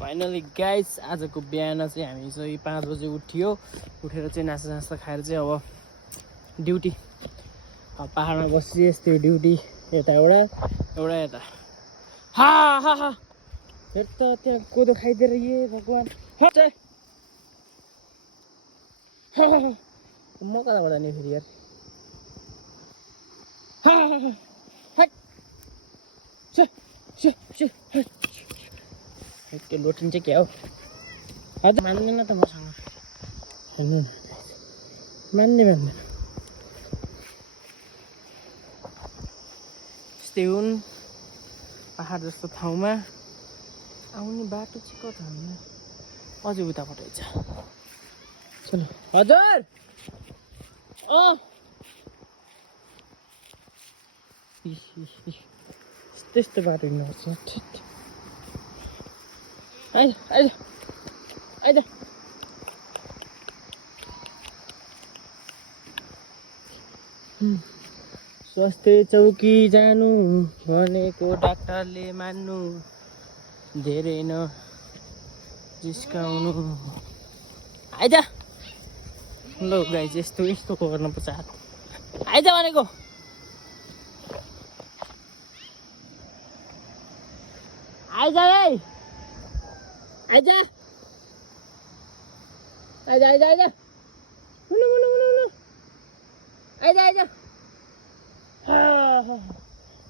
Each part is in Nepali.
फाइनली गाइस आजको बिहान चाहिँ हामी चाहिँ 5 बजे उठ्यो उठेर चाहिँ नास्ता खाएर चाहिँ अब ड्युटी पहाडमा बसी यस्तै ड्युटी यता एउटा यता हा हा हा हेर त त्यहाँ कोदो खाइदिएर ए भगवान् म कताबाट नि फेरि यार त्यो लोटिन चाहिँ क्या हो हजुर मान्दैन त मसँग मान्दैन यस्तै हुन् पहाड जस्तो ठाउँमा आउने बाटो चाहिँ कता हो अझै उताबाट छ चलो हजुर त्यस्तो बाटो हिँड्नुपर्छ आइज स्वास्थ्य चौकी जानु भनेको डाक्टरले मान्नु धेरै न जिस्काउनु आइज ल गाइस यस्तो गर्नुपर्छ आइज भनेको आइज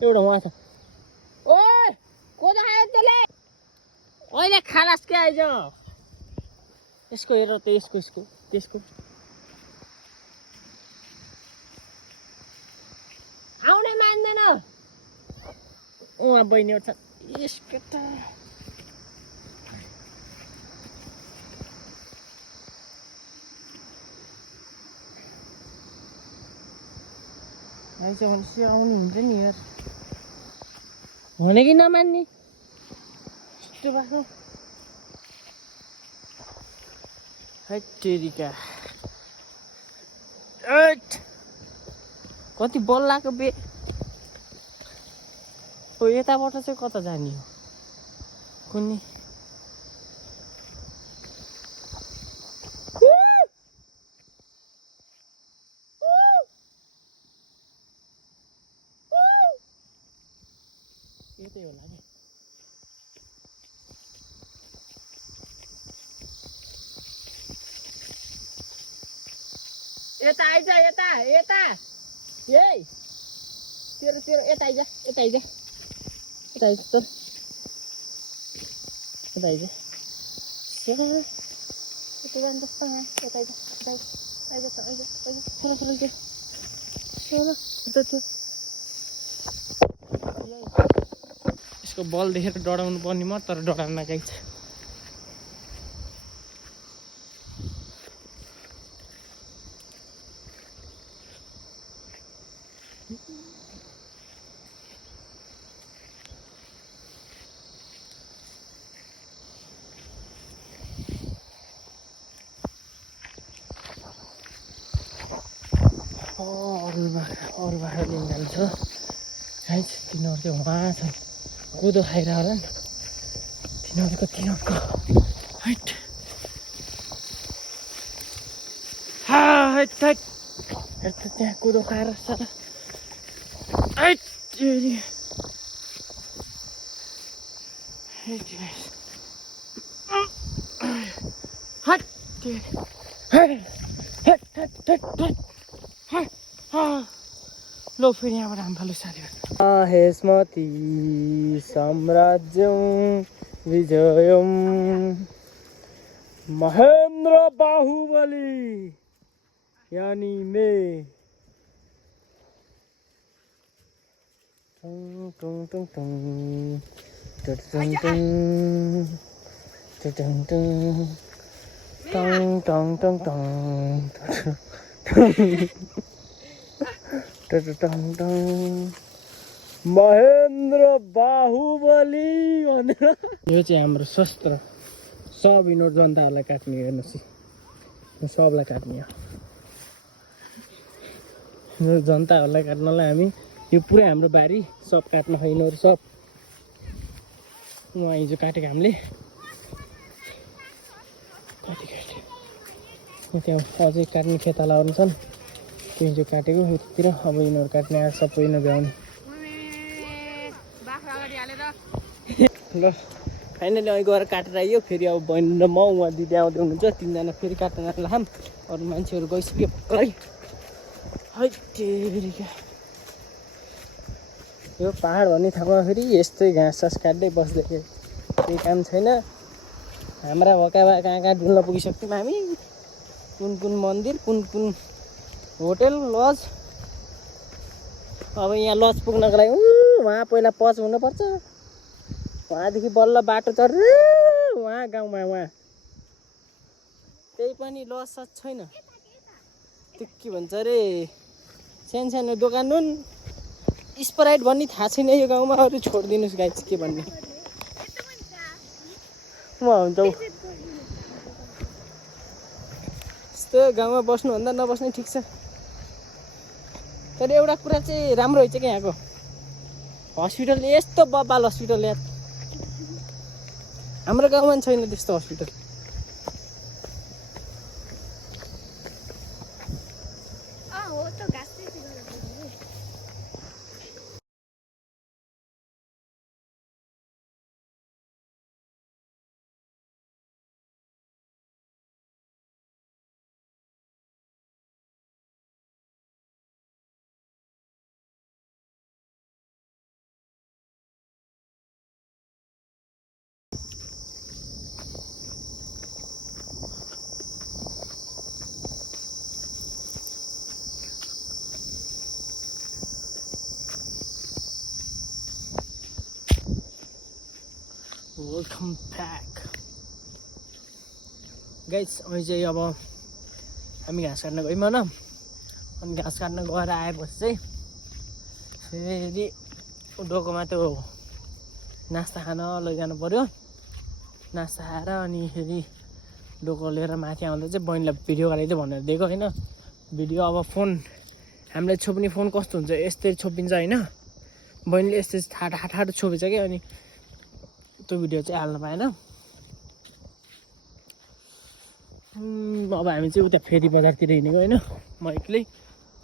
एउटा उहाँ छ ओए कोदो खायो त्यसले अहिले खालास के आइज यसको हेर त त्यसको आउने मान्दैन उहाँ बहिनीहरू छ यसको त आइज भनेपछि आउनु हुन्छ नि यार भने कि नमान्ने यस्तो भएको हैटेरिका कति बल लाग्यो बे ओ यताबाट चाहिँ कता जाने हो कुनै यतै होला नि यता आइज यता ए तेरो यता आइज त यता आइज यता जान्छ यता यसको बल देखेर डराउनु पर्ने म तर डराउन गइ छ अरू बाटो लिन जान्छ है तिनीहरू चाहिँ उहाँ छन् कोदो खाएर होला नि तिनीहरूको हाइट हेर त त्यहाँ कोदो खाएर सर लो फेरि यहाँबाट हामी फालु साथीहरू हेस्मती साम्राज्यं विजयं महेन्द्र बाहुबली यानी मे टङ टङ टङ महेन्द्र बाहुबली भनेर यो चाहिँ हाम्रो शस्त्र सब यिनीहरू जनताहरूलाई काट्ने हेर्नुहोस् सबलाई काट्ने हो जनताहरूलाई काट्नलाई हामी यो पुरै हाम्रो बारी सब काट्न यिनीहरू सब उहाँ हिजो काटेको हामीले त्यहाँ अझै काट्ने खेतालाहरू छन् त्यो चाहिँ काटेको यतितिर अब यिनीहरू काट्ने आएर सबै यिनीहरू भ्याउने ल फाइनली अहिले गएर काटेर आइयो फेरि अब बहिनी र म उहाँ दिदी आउँदै हुनुहुन्छ तिनजना फेरि काट्न जानु लाम अरू मान्छेहरू गइसक्यो भर्खरै है तेरिका यो पहाड भन्ने ठाउँमा फेरि यस्तै घाँस सास काट्दै बस्दै केही काम छैन हाम्रा भएका भए कहाँ कहाँ डुल्न पुगिसक्यौँ हामी कुन कुन मन्दिर कुन कुन होटेल लज अब यहाँ लज पुग्नको लागि उहाँ पहिला पच हुनुपर्छ वहाँदेखि बल्ल बाटो चढेर उहाँ गाउँमा उहाँ त्यही पनि लज सज छैन त्यो के भन्छ अरे सानो सानो दोकान हुन् स्प्राइट भन्ने थाहा छैन यो गाउँमा अरू छोडिदिनुहोस् गाइस के भन्ने म हुन्छ यस्तो गाउँमा बस्नुभन्दा नबस्ने ठिक छ तर एउटा कुरा चाहिँ राम्रो रहेछ क्या यहाँको हस्पिटल यस्तो बब्बाल हस्पिटल यार हाम्रो गाउँमा पनि छैन त्यस्तो हस्पिटल वेलकम ब्याक गाइस अहिले चाहिँ अब हामी घाँस काट्न गयौँ होइन अनि घाँस काट्न गएर आएपछि चाहिँ फेरि डोकोमा त्यो नास्ता खान लैजानु पऱ्यो नास्ता खाएर अनि फेरि डोको लिएर माथि आउँदा चाहिँ बहिनीलाई भिडियो गराइदियो भनेर दिएको होइन भिडियो अब फोन हामीलाई छोप्ने फोन कस्तो हुन्छ यस्तै छोपिन्छ होइन बहिनीले यस्तै ठाडो छोपेछ क्या अनि त्यो भिडियो चाहिँ हाल्न पाएन अब हामी चाहिँ उता फेरि बजारतिर हिँडेको होइन म एक्लै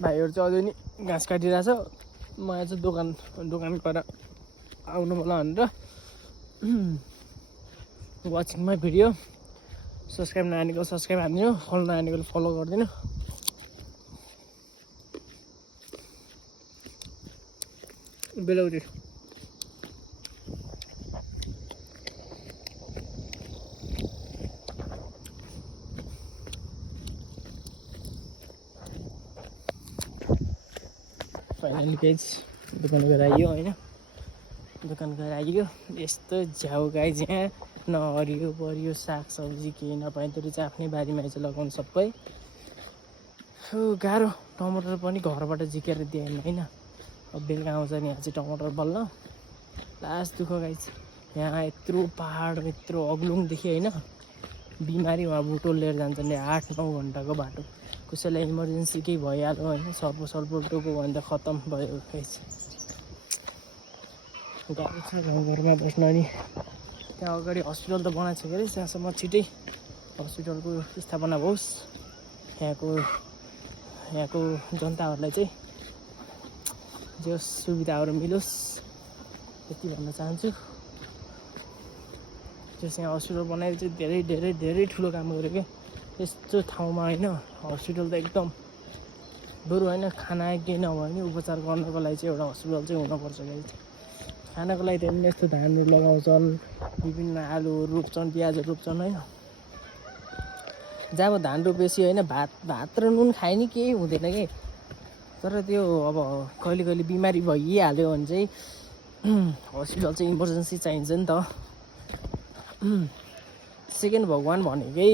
भाइहरू चाहिँ अझै नि घाँस काटिरहेछ म चाहिँ दोकान गएर आउनु होला भनेर वाचिङ माई भिडियो सब्सक्राइब नआनेको सब्सक्राइब हानिदिनु फलो नआनेको फलो गरिदिनु बेलौरी फाइनली गाइज दोकान गएर आइयो होइन दोकान गएर आइयो यस्तो झ्याउ गाइज यहाँ न हरियो परियो सागसब्जी केही नपाइँदो रहेछ आफ्नै बारीमा चाहिँ लगाउनु सबै गाह्रो टमाटर पनि घरबाट झिकेर दिएन होइन अब बेलुका आउँछ नि यहाँ चाहिँ टमाटर बल्ल लास्ट दुःख गाइज यहाँ यत्रो पहाड यत्रो अग्लुङदेखि होइन बिमारी उहाँ बुटो लिएर जान्छ नि 8-9 घन्टाको बाटो कसैलाई इमर्जेन्सी केही भइहाल्यो होइन सर्पो टोको भयो भने त खत्तम भयो गाइज गाह्रो छ गाउँघरमा बस्न अनि त्यहाँ अगाडि हस्पिटल त बनाएको छ कि अरे त्यहाँसम्म छिटै हस्पिटलको स्थापना होस् यहाँको जनताहरूलाई चाहिँ जो सुविधाहरू मिलोस् त्यति भन्न चाहन्छु जस यहाँ हस्पिटल बनाएर चाहिँ धेरै ठुलो काम गर्यो क्या यस्तो ठाउँमा होइन हस्पिटल त एकदम बरु होइन खाना केही नभए पनि उपचार गर्नको लागि चाहिँ एउटा हस्पिटल चाहिँ हुनुपर्छ गाइज खानाको लागि त यस्तो धानहरू लगाउँछन् विभिन्न आलुहरू रोप्छन् प्याजहरू रोप्छन् होइन जब धान रोपेपछि होइन भात र नुन खाए नि केही हुँदैन कि तर त्यो अब कहिले बिमारी भइहाल्यो भने चाहिँ हस्पिटल चाहिँ इमर्जेन्सी चाहिन्छ नि त सेकेन्ड भगवान् भनेकै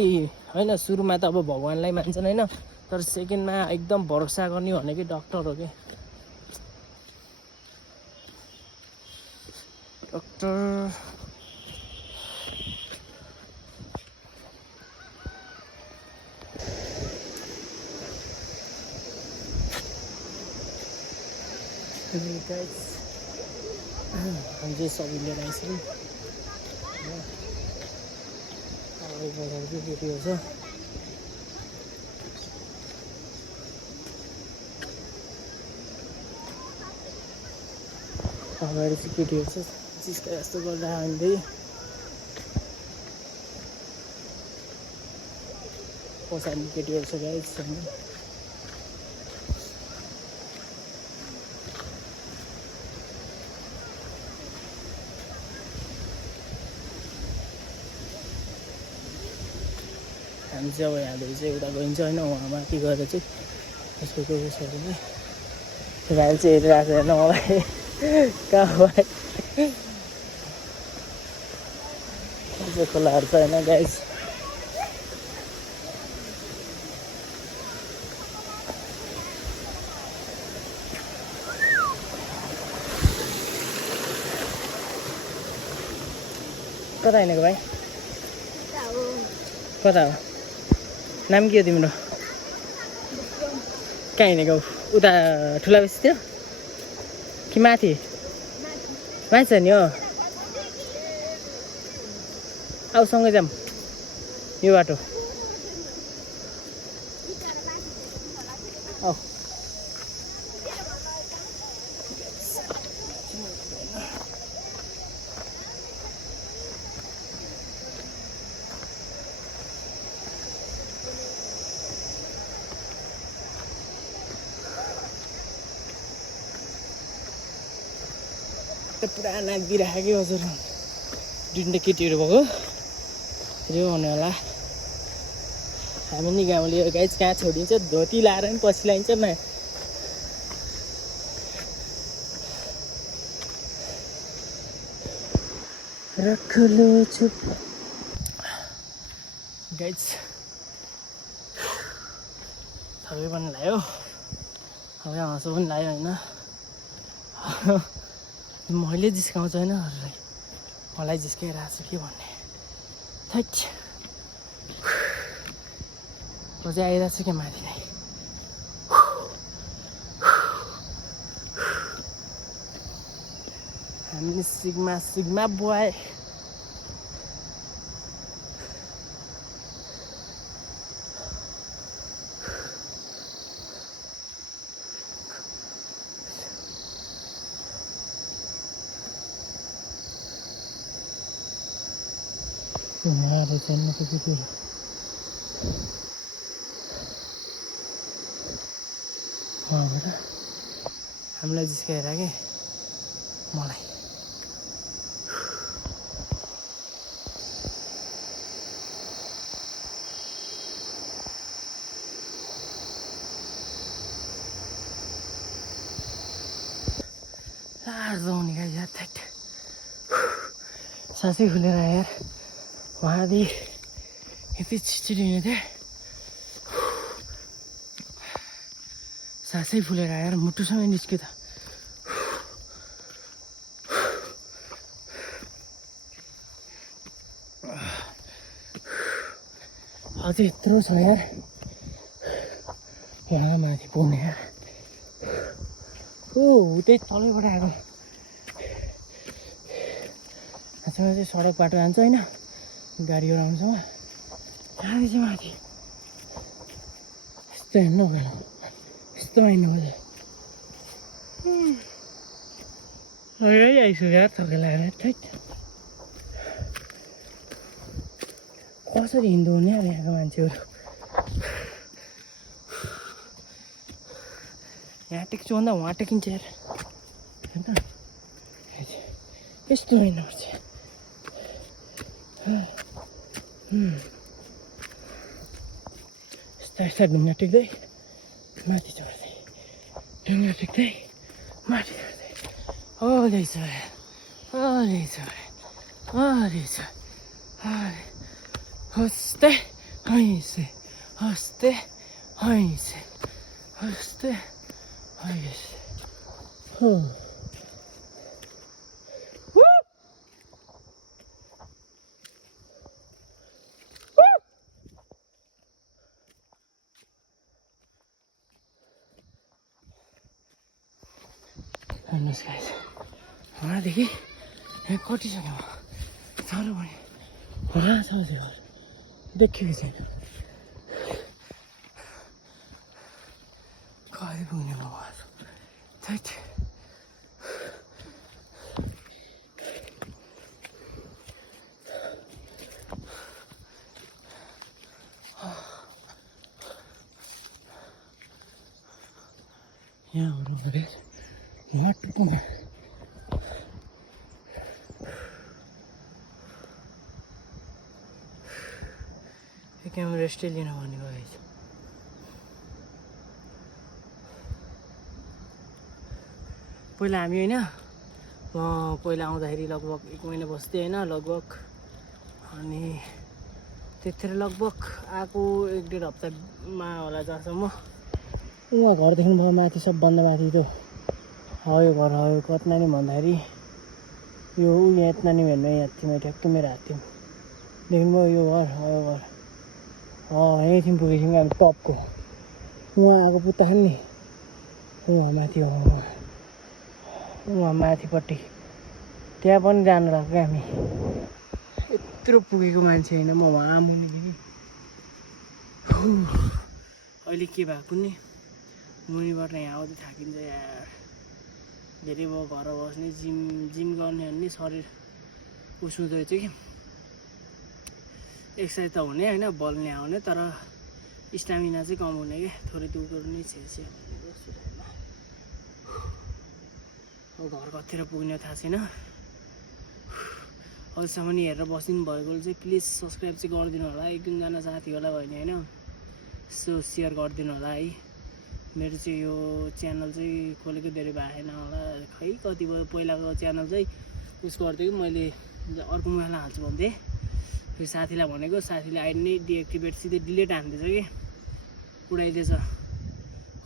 होइन सुरुमा त अब भगवान्लाई मान्छन् होइन तर सेकेन्डमा एकदम भरोसा गर्ने भनेकै डक्टर हो कि डक्टर हामी चाहिँ सबै लिएर आइसक्यौँ बजार चाहिँ केटीहरू छ अगाडि चाहिँ केटीहरू छ चिस्का जस्तो गर्दा हिँड्दै पछाडि केटीहरू छ गाइस हामी चाहिँ अब यहाँदेखि चाहिँ उता गइन्छ होइन उहाँ माथि गएर चाहिँ त्यसको उसहरूलाई गाडी चाहिँ हेरिरहेको छ हेर्न मलाई कहाँ भयो खोलाहरू छ होइन गाइस कता हिँडेको भाइ कता हो नाम के हो तिम्रो कहाँ हिँडेको उता ठुला बेसीतिर कि माथि माथि छ नि हो अब सँगै जाऊँ यो बाटो औ पुरा नाक दिइराख्यो कि हजुर दुईवटा केटीहरू भएको त्यो हुने होला हामी नि गाउँले गाइस कहाँ छोडिन्छ धोती लाएर नि पछि लाइन्छ न रखलो चुप गाइस थकै पनि लाग्यो अब हाँसो पनि लाग्यो होइन मैले जिस्काउँछ होइन अरूलाई मलाई जिस्काइरहेको छु के भन्ने थैट म चाहिँ आइरहेको छु क्या माथि नै हामी sigma sigma boy Ada channel ke gitu. Wah, betul. हामीलाई जिस्काएर के मलाई लाडो हुने क्या यार थैट सासै खुलेर यार वहाँदेखि यति छिटछिटो हिँडेको थिएँ सासै फुलेर आएर मुटुसँगै निस्क्यो त अझै यत्रो छ यार यहाँ माथि पुग्ने यार त्यही तलैबाट आएको आजमा चाहिँ सडक बाटो जान्छ होइन गाडीहरू आउँछ यहाँ चाहिँ माथि यस्तो हिँड्नु गएन यस्तोमा हिँड्नु गयो आइसक्यो यार थकै लागेर ठैट कसरी हिँड्दो हुने अब यहाँको मान्छेहरू यहाँ टेक्छु भन्दा वहाँ टेकिन्छ यार होइन यस्तो हिँड्नुपर्छ यस्ता यस्ता ढुङ्गा टेक्दै माथि चढ्दै ढुङ्गा टेक्दै माथि चढ्दै अरे छ अरे छ अरे छ अरे हस्ते हैसे हस्ते हैसे हस्ते हैसे हो हेर्नुहोस् गाइस वहाँदेखि यहाँ कटिसक्यो साह्रो भयो होला छ त्यो देखेको छैन कहिले पुग्ने भयो थैट यहाँ यहाँ टुप्पोमा क्यामेरा रेस्टै लिन भनेको रहेछ पहिला हामी होइन पहिला आउँदाखेरि लगभग 1 महिना बस्थेँ होइन लगभग अनि त्यतिखेर लगभग आएको 1-1.5 हप्तामा होला जहाँसम्म उहाँ घर देख्नुभयो माथि सबभन्दा माथि त्यो यो घर हो कतना नि भन्दाखेरि यो यहाँ यत्ना नि हेर्नु यहाँ थियौँ ठ्याक्कै मेरो हात थियौँ देख्नुभयो यो घर यहीँ थियौँ पुगेको थियौँ हामी टपको उहाँ आएको पुग्दाखेरि नि उहाँ माथि उहाँ माथिपट्टि त्यहाँ पनि जानु लाग्यो हामी यत्रो पुगेको मान्छे होइन म वहाँ मुनि अहिले के भएको नि मुनिबाट यहाँ आउँदै थाकिन्छ यार धेरै भयो घर बस्ने जिम गर्ने भने शरीर उस्नुदो रहेछ कि एक्सर्साइज त हुने होइन बल्ने आउने तर स्टामिना चाहिँ कम हुने क्या थोरै दुःखहरू नै छेल्छ अब घर कतिर पुग्ने थाहा छैन अहिलेसम्म नि हेरेर बसिदिनु भएकोले चाहिँ प्लिज सब्सक्राइब चाहिँ गरिदिनु होला 1-2जना साथी होला भने होइन सो सेयर गरिदिनु होला है मेरो चाहिँ यो च्यानल चाहिँ खोलेको धेरै भएन होला खै कति भयो पहिलाको च्यानल चाहिँ उस गर्थेँ कि मैले अर्को मोबाइलमा हाल्छु भन्थेँ फेरि साथीलाई भनेको साथीले आइडी नै डिएक्टिभेट सिधै डिलिट हान्दैछ कि उडाइदिएछ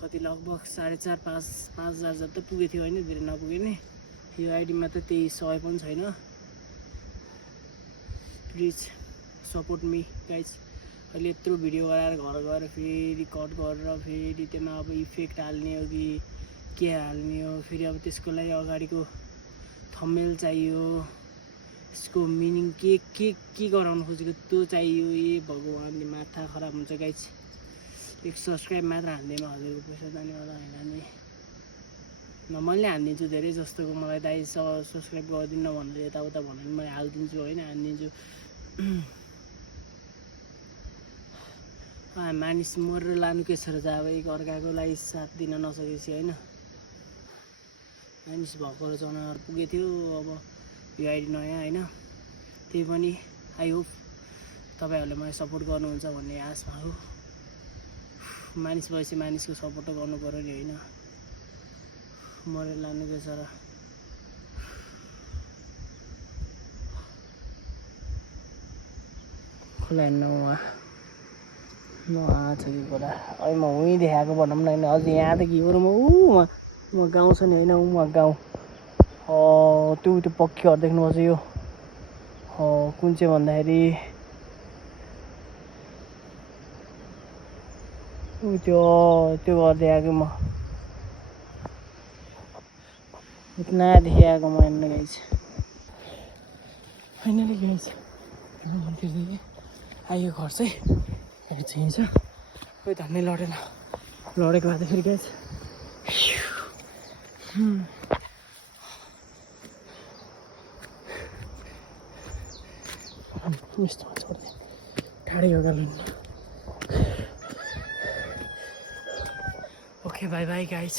कति लगभग 4.5-5 हजार त पुगेको थियो होइन धेरै नपुगे नि यो आइडीमा त त्यही 100 पनि छैन प्लिज सपोर्ट मी गाइज अहिले यत्रो भिडियो गराएर घर गएर फेरि कट गरेर फेरि त्यसमा अब इफेक्ट हाल्ने हो कि के हाल्ने हो फेरि अब त्यसको लागि अगाडिको थम्बनेल चाहियो यसको मिनिङ के गराउनु खोजेको त्यो चाहियो भगवान्ले माथा खराब हुन्छ गाइज 1 सब्सक्राइब मात्र हान्दैमा हजुरको पैसा जानेवाला होइन नि मैले हानिदिन्छु धेरै जस्तोको मलाई दाइ सब्सक्राइब गरिदिनु भनेर यताउता भन्यो भने मैले हालिदिन्छु होइन हानिदिन्छु मानिस मरेर लानु के छ र अब एक अर्काको लागि साथ दिन नसकेपछि होइन मानिस भर्खर जनावर पुगेको थियो अब यो आइडी नयाँ होइन त्यही पनि आई होप तपाईँहरूले मलाई सपोर्ट गर्नुहुन्छ भन्ने आशमा हो मानिस भएपछि मानिसको सपोर्ट गर्नु पर्यो नि होइन मरेर लानु के छ र खोला हेर्नु उहाँ छ कि खोला अहिले म उहीँ देखाएको भनौँ न होइन अझ यहाँ त के हो र म गाउँ छ नि होइन उहाँ गाउँ त्यो पक्की घर देख्नुपर्छ यो कुन चाहिँ भन्दाखेरि त्यो घर देखाएको म इतना देखाएको म हेर्न गइछ फाइनली गइछ मन्दिरदेखि आयो घर चाहिँ चाहिँ छ खोइ धन्नै लडेन लडेको भए त फेरि गएछ यस्तोमा छोड्दै ठाडै योगा लिनु ओके बाई बाई गाइज